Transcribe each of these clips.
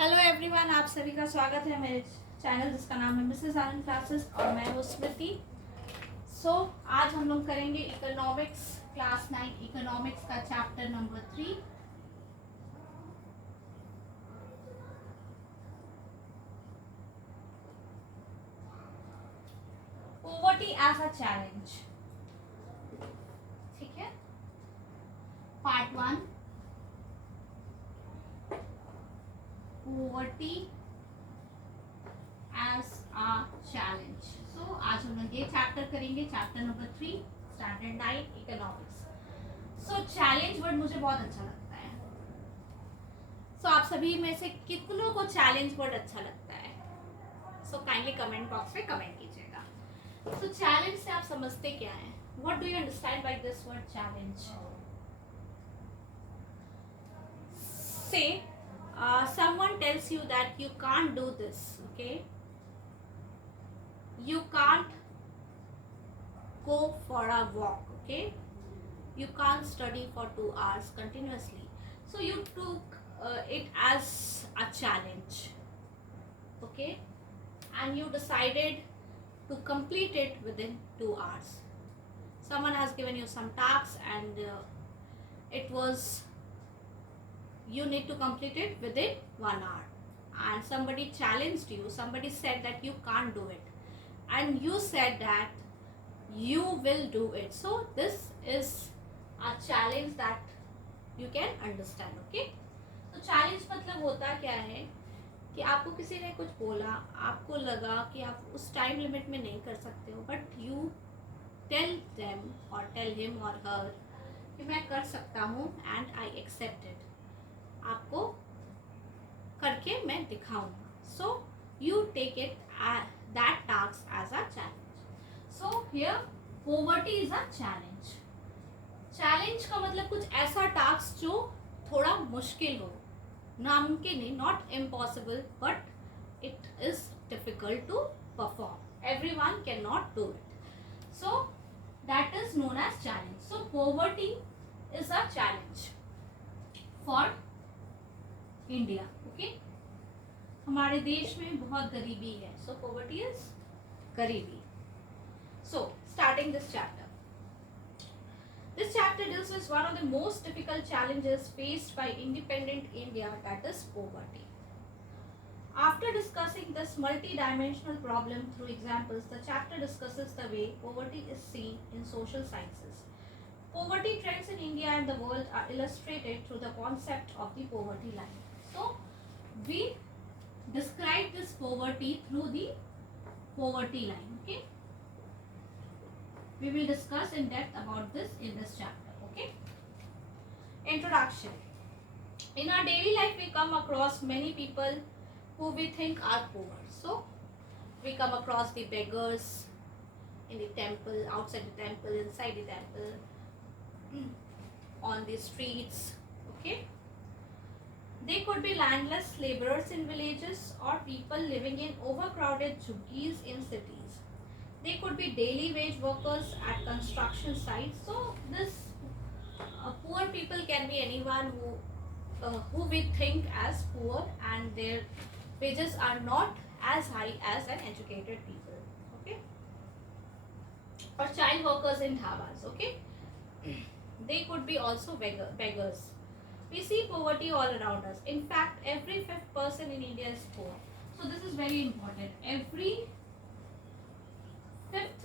Hello everyone, आप सभी का स्वागत है मेरे चैनल जिसका नाम है मिसेस आनंद क्लासेस और मैं हूँ स्मृति। आज हम लोग करेंगे इकोनॉमिक्स क्लास 9 इकोनॉमिक्स का chapter number 3। Poverty as a challenge. ठीक है, part 1 poverty as a challenge. आज हम लोग ये चैप्टर करेंगे, chapter number 3 standard 9 economics. Challenge word मुझे बहुत अच्छा लगता है। आप सभी में से कितनों को चैलेंज वर्ड अच्छा लगता है? काइंडली कमेंट बॉक्स में कमेंट कीजिएगा। चैलेंज से आप समझते क्या है? What do you understand by this word challenge? से someone tells you that you can't do this, okay? You can't go for a walk, okay? You can't study for 2 hours continuously. So you took it as a challenge, okay? And you decided to complete it within 2 hours. Someone has given you some tasks and it was you need to complete it within 1 hour, and somebody challenged you, somebody said that you can't do it, and you said that you will do it. So this is a challenge that you can understand, okay? तो challenge मतलब होता क्या है कि आपको किसी ने कुछ बोला, आपको लगा कि आप उस टाइम लिमिट में नहीं कर सकते हो, बट यू टेल देम और टेल हिम और हर कि मैं कर सकता हूँ एंड आई एक्सेप्ट इट, आपको करके मैं दिखाऊंगा. So you take it that task as a challenge. So here poverty is a challenge. Challenge का मतलब कुछ ऐसा टास्क जो थोड़ा मुश्किल हो, नामुमकिन नहीं, not impossible, but it is difficult to perform. Everyone can not do it. So that is known as challenge. So poverty is a challenge for India, okay? हमारे देश में बहुत गरीबी है. सो पॉवर्टी इज गरीबी. So starting this chapter. This chapter deals with one of the most difficult challenges faced by independent India, that is poverty. After discussing this multi-dimensional problem through examples, the chapter discusses the way poverty is seen in social sciences. Poverty trends in India and the world are illustrated through the concept of the poverty line. So, we describe this poverty through the poverty line, okay? We will discuss in depth about this in this chapter, okay? Introduction. In our daily life, we come across many people who we think are poor. So, we come across the beggars in the temple, outside the temple, inside the temple, on the streets, okay? They could be landless laborers in villages or people living in overcrowded jhuggies in cities. They could be daily wage workers at construction sites. So this poor people can be anyone who we think as poor and their wages are not as high as an educated people, okay? Or child workers in dhabas, okay? They could be also beggars. We see poverty all around us. In fact, every fifth person in India is poor. So this is very important. Every fifth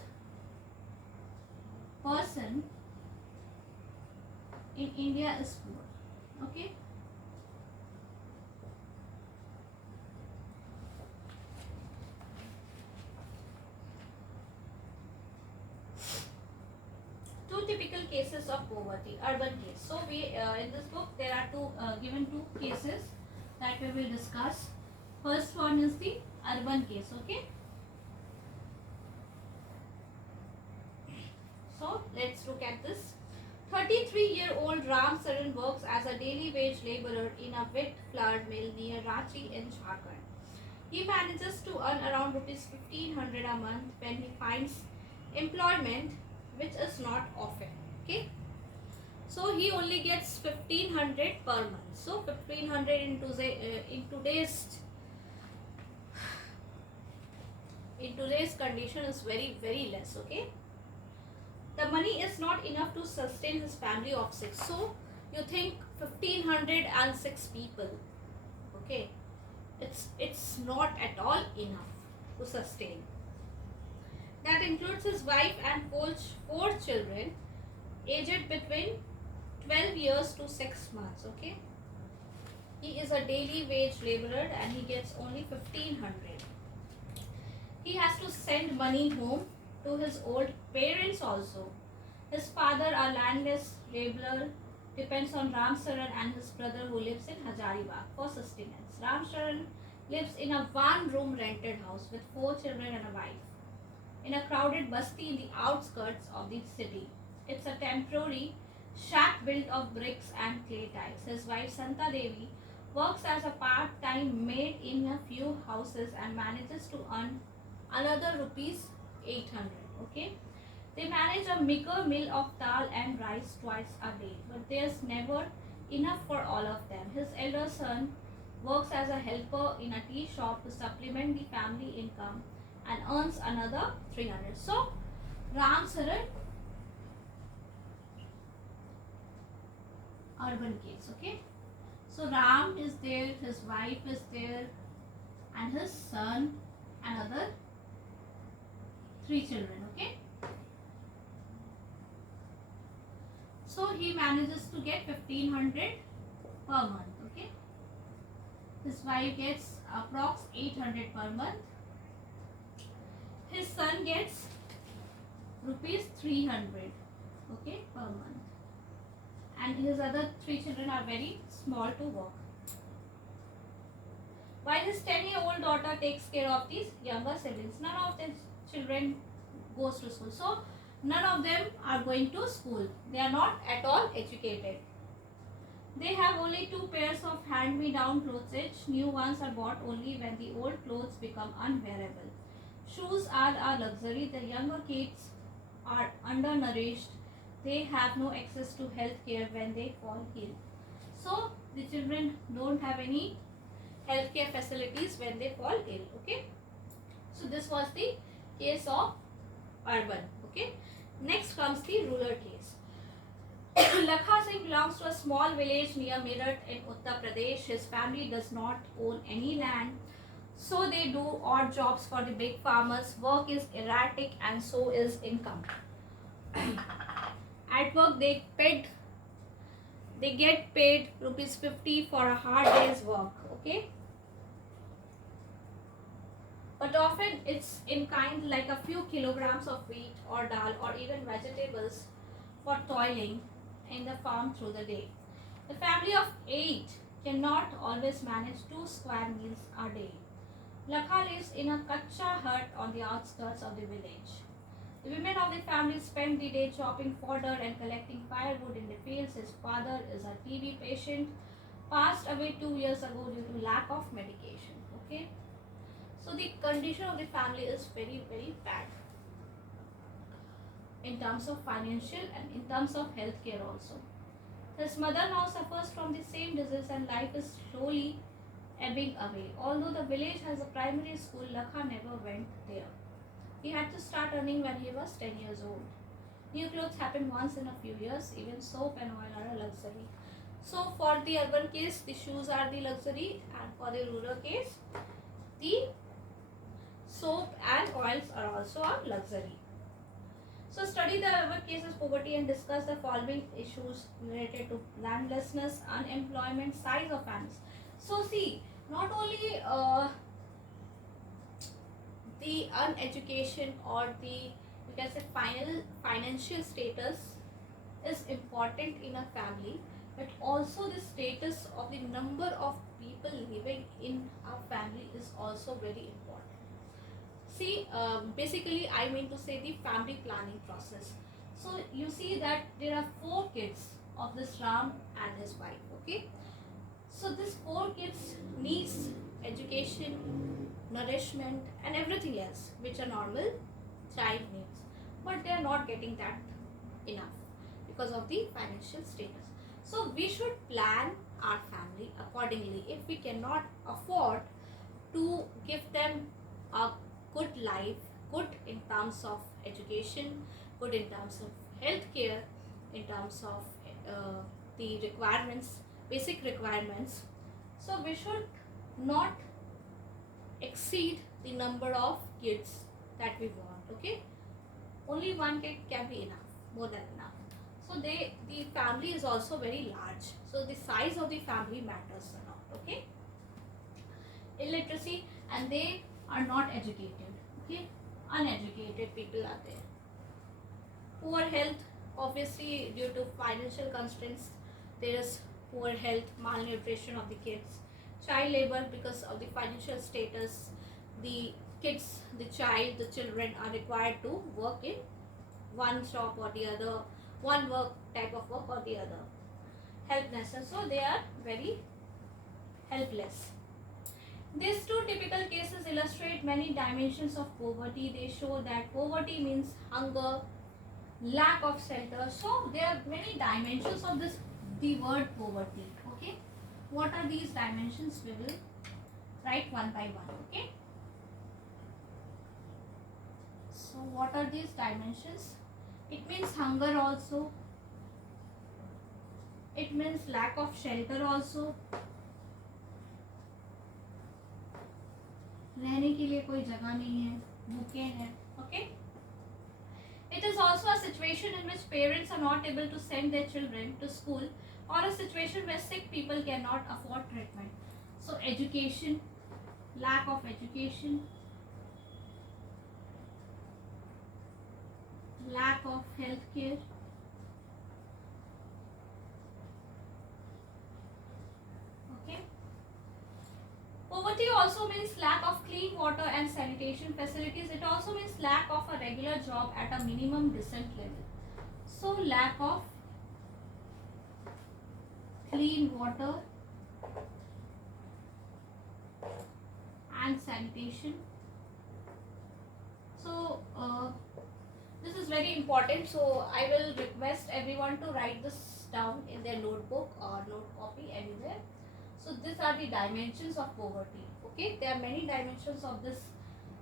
person in India is poor, okay? Two typical cases of poverty. Urban case. So we in this book there are given two cases that we will discuss. First one is the urban case, okay? So let's look at this. 33-year-old Ram Saran works as a daily wage laborer in a wheat flour mill near Ranchi in Jharkhand. He manages to earn around rupees 1500 a month when he finds employment, which is not often, okay? So he only gets 1500 per month. So 1500 in today's condition is very very less. Okay, the money is not enough to sustain his family of 6. So you think 1506 people. Okay, it's not at all enough to sustain. That includes his wife and four children aged between 12 years to 6 months. Okay, he is a daily wage laborer and he gets only 1500. He has to send money home to his old parents also. His father, a landless laborer, depends on Ram Saran and his brother who lives in Hazaribagh for sustenance. Ram Saran lives in a one-room rented house with 4 children and a wife in a crowded basti in the outskirts of the city. It's a temporary shack built of bricks and clay tiles. His wife Santa Devi works as a part-time maid in a few houses and manages to earn another rupees 800. Okay, they manage a meager meal of dal and rice twice a day, but there's never enough for all of them. His elder son works as a helper in a tea shop to supplement the family income and earns another 300. So Ram Saran, urban case. Okay, so Ram is there, his wife is there, and his son, another 3 children. Okay, so he manages to get 1500 per month. Okay, his wife gets approx 800 per month. His son gets rupees 300. Okay, per month, and his other 3 children are very small to work. While his 10-year-old daughter takes care of these younger siblings, none of these children goes to school. So none of them are going to school. They are not at all educated. They have only 2 pairs of hand-me-down clothes each. New ones are bought only when the old clothes become unwearable. Shoes are a luxury. The younger kids are undernourished. They have no access to health care when they fall ill. So the children don't have any healthcare facilities when they fall ill. Okay, so this was the case of urban. Okay, next comes the rural case. Lakha Singh belongs to a small village near Meerut in Uttar Pradesh. His family does not own any land, so they do odd jobs for the big farmers. Work is erratic and so is income. At work they get paid rupees 50 for a hard day's work. Okay, but often it's in kind, like a few kilograms of wheat or dal or even vegetables for toiling in the farm through the day. The family of 8 cannot always manage 2 square meals a day. Lakha lives in a kacha hut on the outskirts of the village. The women of the family spend the day chopping fodder and collecting firewood in the fields. His father is a TB patient, passed away 2 years ago due to lack of medication. Okay, so the condition of the family is very very bad in terms of financial and in terms of healthcare also. His mother now suffers from the same disease and life is slowly ebbing away. Although the village has a primary school, Lakha never went there. He had to start earning when he was 10 years old. New clothes happen once in a few years. Even soap and oil are a luxury. So for the urban case, the shoes are the luxury, and for the rural case, the soap and oils are also a luxury. So study the urban cases poverty and discuss the following issues related to landlessness, unemployment, size of families. So see, not only the uneducation or the, you can say, financial status is important in a family, but also the status of the number of people living in a family is also very important. See, basically I mean to say the family planning process. So you see that there are 4 kids of this Ram and his wife. Okay, so these 4 kids needs education, nourishment and everything else which a normal child needs, but they are not getting that enough, because of the financial status. So we should plan our family accordingly. If we cannot afford to give them a good life, good in terms of education, good in terms of healthcare, in terms of the requirements, basic requirements, so we should not exceed the number of kids that we want. Okay, only one kid can be enough, more than enough. So the family is also very large, so the size of the family matters a lot. Okay, illiteracy, and they are not educated. Okay, uneducated people are there. Poor health, obviously due to financial constraints, there is poor health, malnutrition of the kids. Child labor, because of the financial status, the kids, the children are required to work in one shop or the other, one work type of work or the other. Helplessness, and so they are very helpless. These two typical cases illustrate many dimensions of poverty. They show that poverty means hunger, lack of shelter. So there are many dimensions of this, the word poverty. Okay, what are these dimensions? We will write one by one. Okay, so what are these dimensions? It means hunger also, it means lack of shelter also, रहने के लिए कोई जगह नहीं है, भूखे हैं. Okay, it is also a situation in which parents are not able to send their children to school, or a situation where sick people cannot afford treatment. So education, lack of education, lack of health care. Okay, poverty also means lack of clean water and sanitation facilities. It also means lack of a regular job at a minimum decent level. So lack of clean water and sanitation. So this is very important, so I will request everyone to write this down in their notebook or note copy anywhere. So these are the dimensions of poverty. Okay, there are many dimensions of this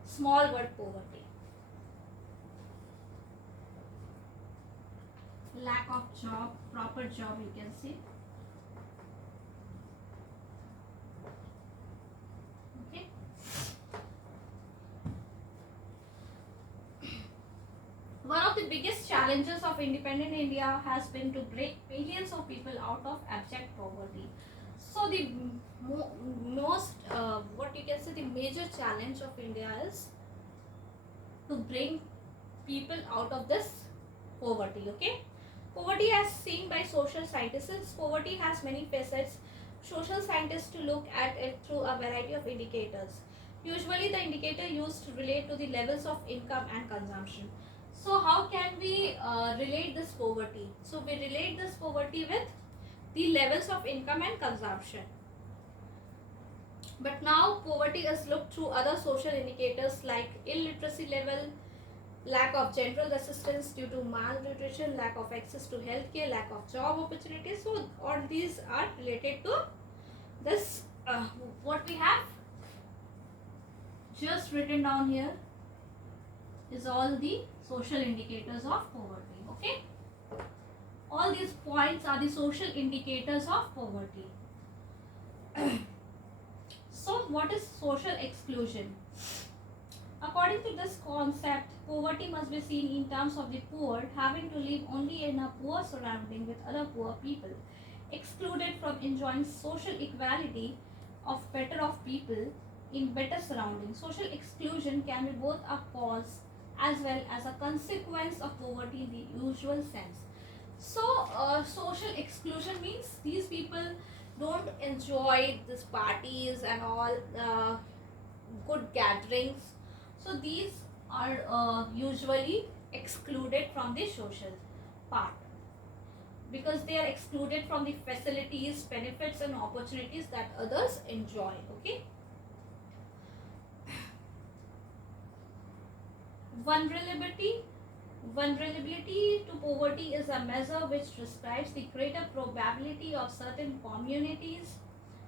small word poverty. Lack of job, proper job, you can see. Okay, one of the biggest challenges of independent India has been to break millions of people out of abject poverty. So the most what you can say, the major challenge of India is to bring people out of this poverty. Okay, poverty as seen by social scientists, poverty has many facets. Social scientists to look at it through a variety of indicators. Usually the indicator used to relate to the levels of income and consumption. So how can we relate this poverty? So we relate this poverty with the levels of income and consumption. But now poverty is looked through other social indicators like illiteracy level, lack of general assistance due to malnutrition, lack of access to healthcare, lack of job opportunities. So all these are related to this what we have just written down here is all the social indicators of poverty. Okay, all these points are the social indicators of poverty. So what is social exclusion? According to this concept, poverty must be seen in terms of the poor having to live only in a poor surrounding with other poor people, excluded from enjoying social equality of better off people in better surroundings. Social exclusion can be both a cause as well as a consequence of poverty in the usual sense. So social exclusion means these people don't enjoy these parties and all good gatherings. So these are usually excluded from the social part because they are excluded from the facilities, benefits and opportunities that others enjoy. Okay, vulnerability Vulnerability to poverty is a measure which describes the greater probability of certain communities,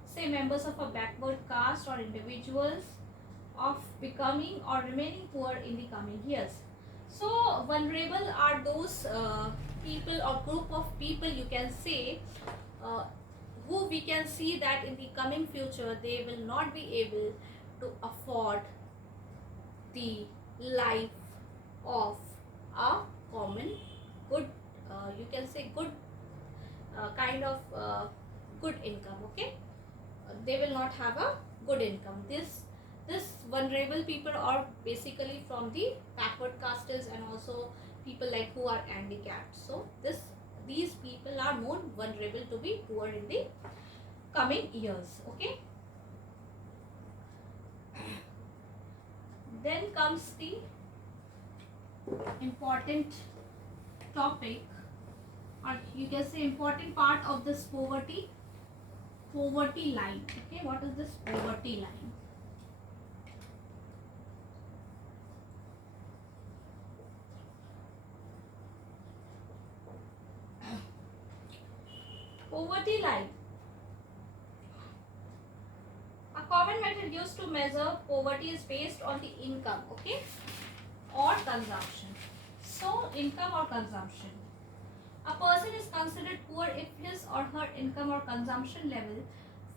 say members of a backward caste or individuals, of becoming or remaining poor in the coming years. So vulnerable are those people or group of people, you can say, uh, who we can see that in the coming future they will not be able to afford the life of a common good, you can say good kind of good income. Okay, they will not have a good income. This vulnerable people are basically from the backward castes and also people like who are handicapped. So these people are more vulnerable to be poor in the coming years. Okay, then comes the important topic, or you can say important part of this poverty line. Okay, what is this poverty line? Poverty line, a common method used to measure poverty, is based on the income, okay, or consumption. So income or consumption, a person is considered poor if his or her income or consumption level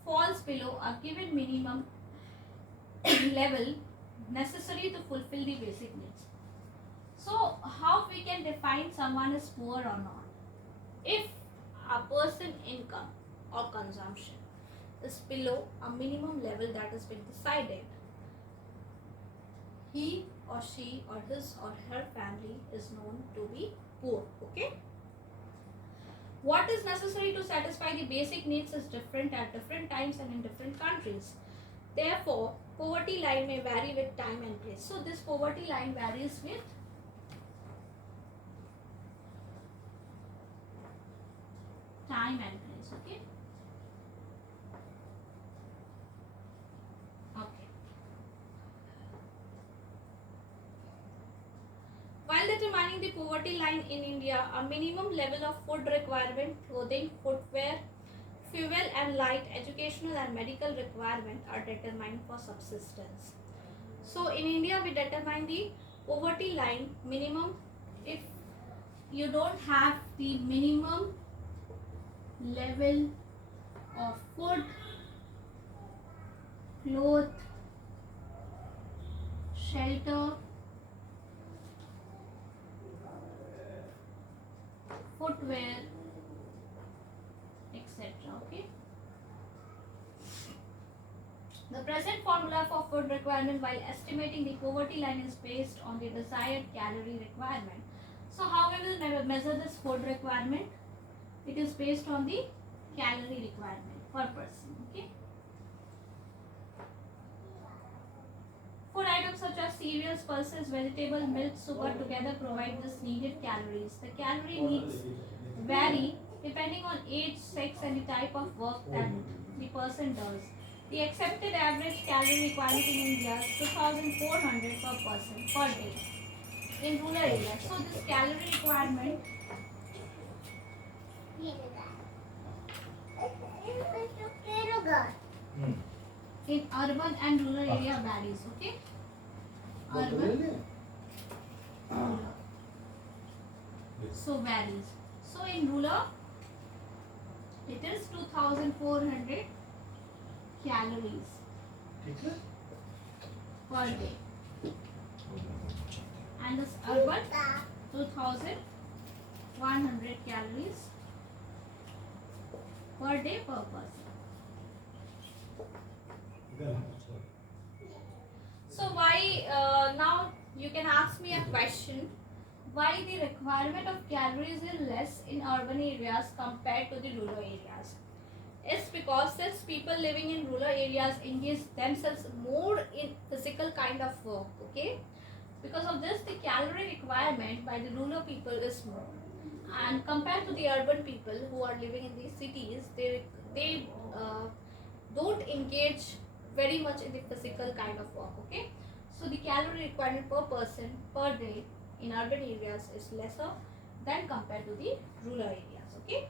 falls below a given minimum level necessary to fulfill the basic needs. So how we can define someone is poor or not? If a person income or consumption is below a minimum level that has been decided, he or she or his or her family is known to be poor. Okay, what is necessary to satisfy the basic needs is different at different times and in different countries. Therefore, poverty line may vary with time and place. So this poverty line varies with time and place. Okay, okay. While determining the poverty line in India, a minimum level of food requirement, clothing, footwear, fuel and light, educational and medical requirement are determined for subsistence. So in India we determine the poverty line minimum. If you don't have the minimum level of food, cloth, shelter, footwear, etc. Okay. The present formula for food requirement while estimating the poverty line is based on the desired calorie requirement. So how we will measure this food requirement? It is based on the calorie requirement per person. Okay. Food items such as cereals, pulses, vegetables, milk, sugar together provide this needed calories. The calorie needs vary depending on age, sex and the type of work that the person does. The accepted average calorie requirement in India is 2400 per person per day in rural areas. So this calorie requirement in urban and rural area varies. Okay, urban, rural, so varies. So in rural it is 2400 calories per day, and this urban 2100 calories per day per person. So why now you can ask me a question, why the requirement of calories is less in urban areas compared to the rural areas? It's because since people living in rural areas engage themselves more in physical kind of work. Okay, because of this the calorie requirement by the rural people is more, and compared to the urban people who are living in these cities, they don't engage very much in the physical kind of work. Okay, so the calorie requirement per person per day in urban areas is lesser than compared to the rural areas. Okay.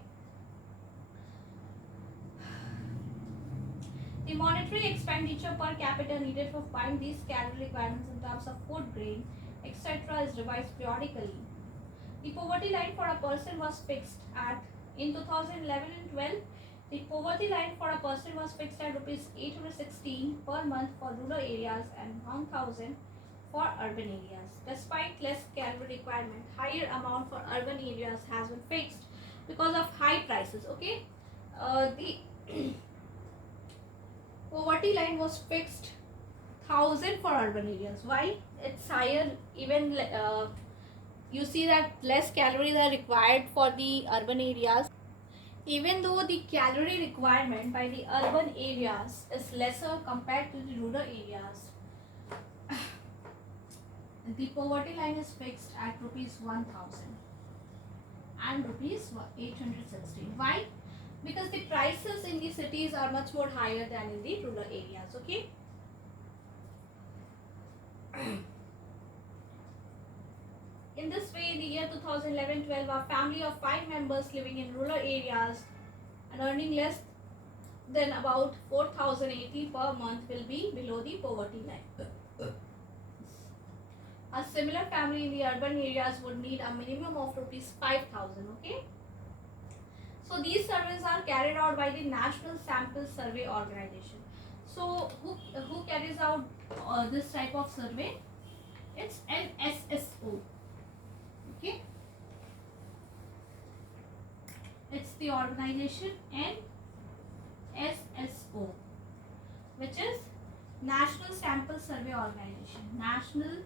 The monetary expenditure per capita needed for finding these calorie requirements in terms of food, grain, etc. is revised periodically. The poverty line for a person was fixed at, in 2011 and 12, the poverty line for a person was fixed at rupees 816 per month for rural areas and 1000 for urban areas. Despite less calorie requirement, higher amount for urban areas has been fixed because of high prices. Okay, the poverty line was fixed 1000 for urban areas. Why? It's higher. Even you see that less calories are required for the urban areas. Even though the calorie requirement by the urban areas is lesser compared to the rural areas, the poverty line is fixed at rupees 1000 and rupees 816. Why? Because the prices in the cities are much more higher than in the rural areas. Okay. In this way, in the year 2011-12, a family of 5 members living in rural areas and earning less than about 4080 per month will be below the poverty line. A similar family in the urban areas would need a minimum of rupees 5000. Okay. So these surveys are carried out by the National Sample Survey Organization. So who carries out this type of survey? It's NSSO. Okay. It's the organization NSSO, which is National Sample Survey Organization. National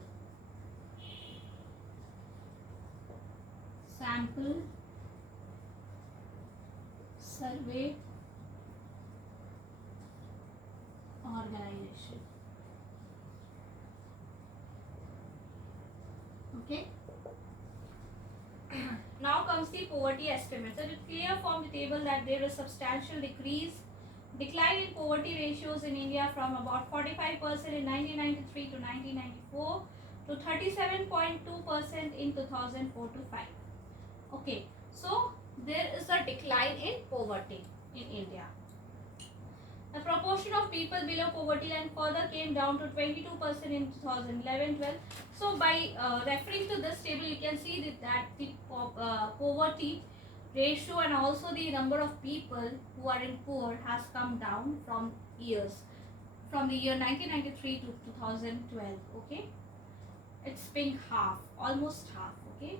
Sample Survey Organization. Okay. Now comes the poverty estimate. So it's clear from the table that there is substantial decline in poverty ratios in India from about 45% in 1993 to 1994 to 37.2% in 2004 to 5. Okay, so there is a decline in poverty in India. The proportion of people below poverty line further came down to 22% in 2011-12. So by referring to this table, you can see that the poverty ratio and also the number of people who are in poor has come down from the year 1993 to 2012. Okay, it's been almost half. Okay.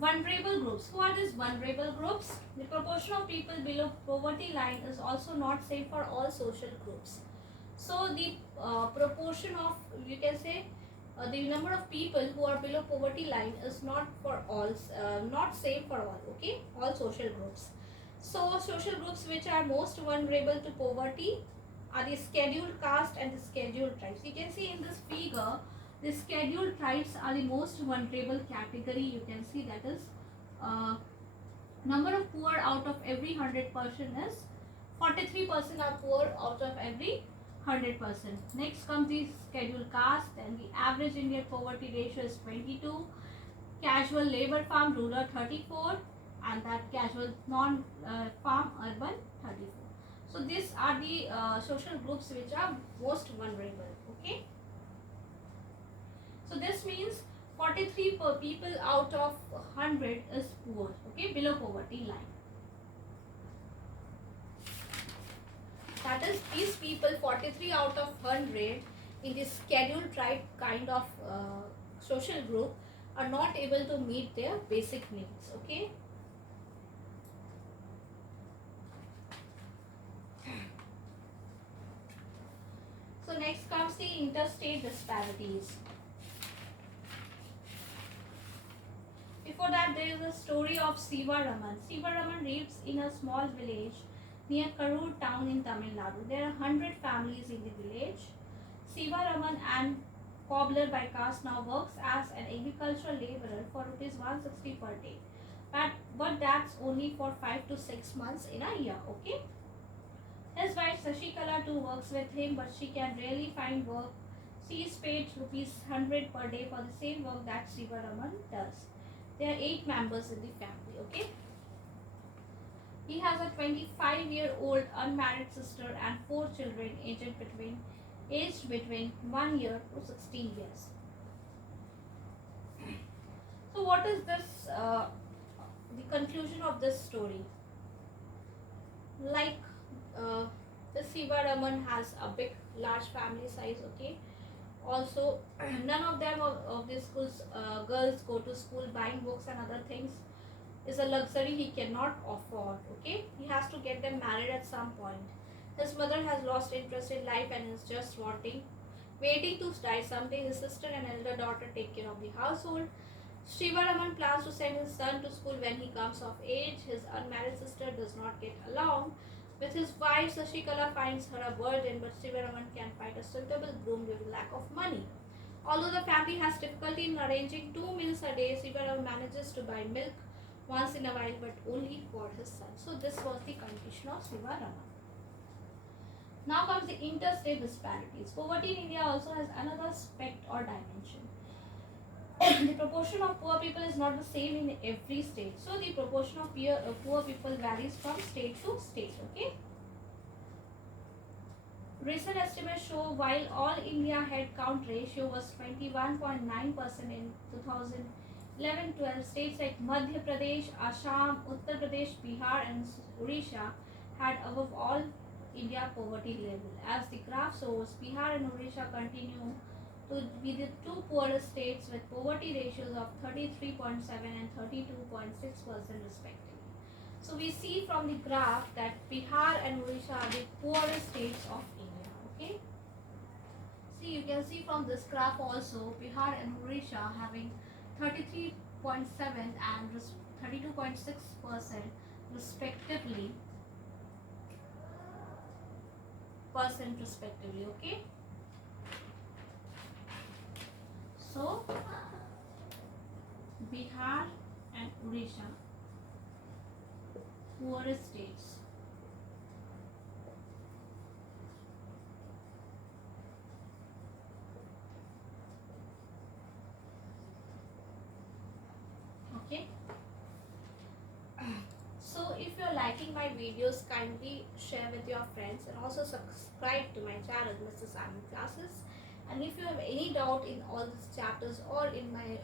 Vulnerable groups. Who are these vulnerable groups? The proportion of people below poverty line is also not same for all social groups. So the proportion of, you can say, the number of people who are below poverty line is not for all, not same for all. Okay, all social groups. So social groups which are most vulnerable to poverty are the scheduled caste and the scheduled tribes. You can see in this figure, the scheduled tribes are the most vulnerable category. You can see that is number of poor out of every 100% is 43% are poor out of every 100%. Next comes the scheduled caste, and the average Indian poverty ratio is 22. Casual labor farm rural 34, and that casual non farm urban 34. So these are the social groups which are most vulnerable. Okay. So this means 43 people out of 100 is poor. Okay, below poverty line. That is, these people, 43 out of 100 in this scheduled tribe kind of social group, are not able to meet their basic needs. Okay. So next comes the interstate disparities. Before that, there is a story of Siva Raman. Siva Raman lives in a small village near Karur town in Tamil Nadu. There are 100 families in the village. Siva Raman, and cobbler by caste, now works as an agricultural laborer for rupees 160 per day. But that's only for 5 to 6 months in a year. Okay. His wife Sashikala too works with him, but she can rarely find work, She is paid rupees 100 per day for the same work that Siva Raman does. There are 8 members in the family. Okay. He has a 25-year-old unmarried sister and 4 children aged between 1 year to 16 years. So what is this? The conclusion of this story. Like the Siva Raman has a large family size. Okay. Also, none of them of these schools girls go to school buying books and other things is a luxury he cannot afford. Okay, he has to get them married at some point. His mother has lost interest in life and is just waiting to die. Someday his sister and elder daughter take care of the household. Shiva Raman plans to send his son to school when he comes of age. His unmarried sister does not get along with his wife. Sashikala finds her a burden, but Shiva Raman can find a suitable groom due to lack of money. Although the family has difficulty in arranging 2 meals a day, Shiva Raman manages to buy milk once in a while, but only for his son. So this was the condition of Shiva Raman. Now comes the interstate disparities. Poverty in India also has another aspect or dimension. The proportion of poor people is not the same in every state. So the proportion of poor people varies from state to state. Okay. Recent estimates show while all India head count ratio was 21.9% in 2011-12, states like Madhya Pradesh, Assam, Uttar Pradesh, Bihar and Odisha had above all India poverty level. As the graph shows, Bihar and Odisha continue to be the 2 poorest states with poverty ratios of 33.7 and 32.6% respectively. So we see from the graph that Bihar and Odisha are the poorest states of India. Okay. See, you can see from this graph also Bihar and Odisha having 33.7 and 32.6% respectively. Okay. So, Bihar and Odisha, poorest states. Okay. So, if you are liking my videos, kindly share with your friends and also subscribe to my channel, Mrs. Anand Classes. And if you have any doubt in all these chapters or in my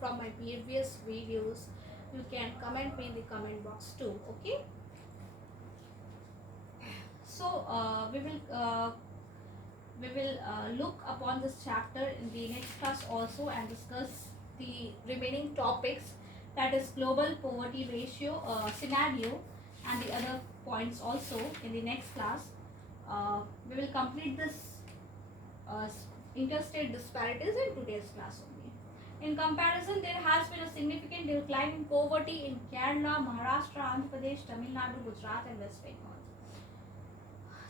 from my previous videos, you can comment me in the comment box too. Okay. So we will look upon this chapter in the next class also and discuss the remaining topics, that is global poverty ratio scenario and the other points also in the next class. We will complete this interstate disparities in today's class only. In comparison, there has been a significant decline in poverty in Kerala, Maharashtra, Andhra Pradesh, Tamil Nadu, Gujarat and West Bengal.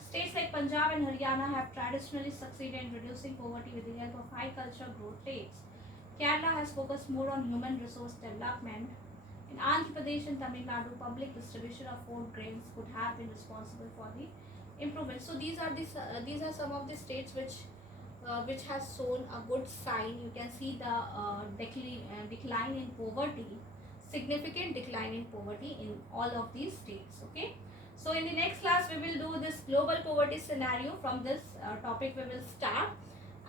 States like Punjab and Haryana have traditionally succeeded in reducing poverty with the help of high culture growth rates. Kerala has focused more on human resource development. In Andhra Pradesh and Tamil Nadu, public distribution of food grains could have been responsible for the improvement. So these are some of the states which has shown a good sign. You can see the decline in poverty, significant decline in poverty in all of these states. Okay. So in the next class we will do this global poverty scenario. From this topic we will start,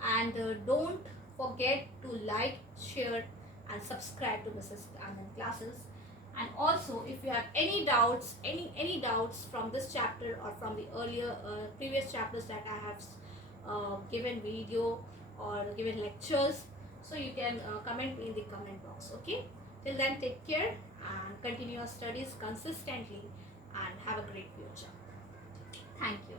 and don't forget to like, share and subscribe to Mrs. Anand Classes. And also if you have any doubts, any doubts from this chapter or from the earlier previous chapters that I have given video or given lectures, so you can comment me in the comment box. Okay, till then take care and continue your studies consistently and have a great future. Thank you.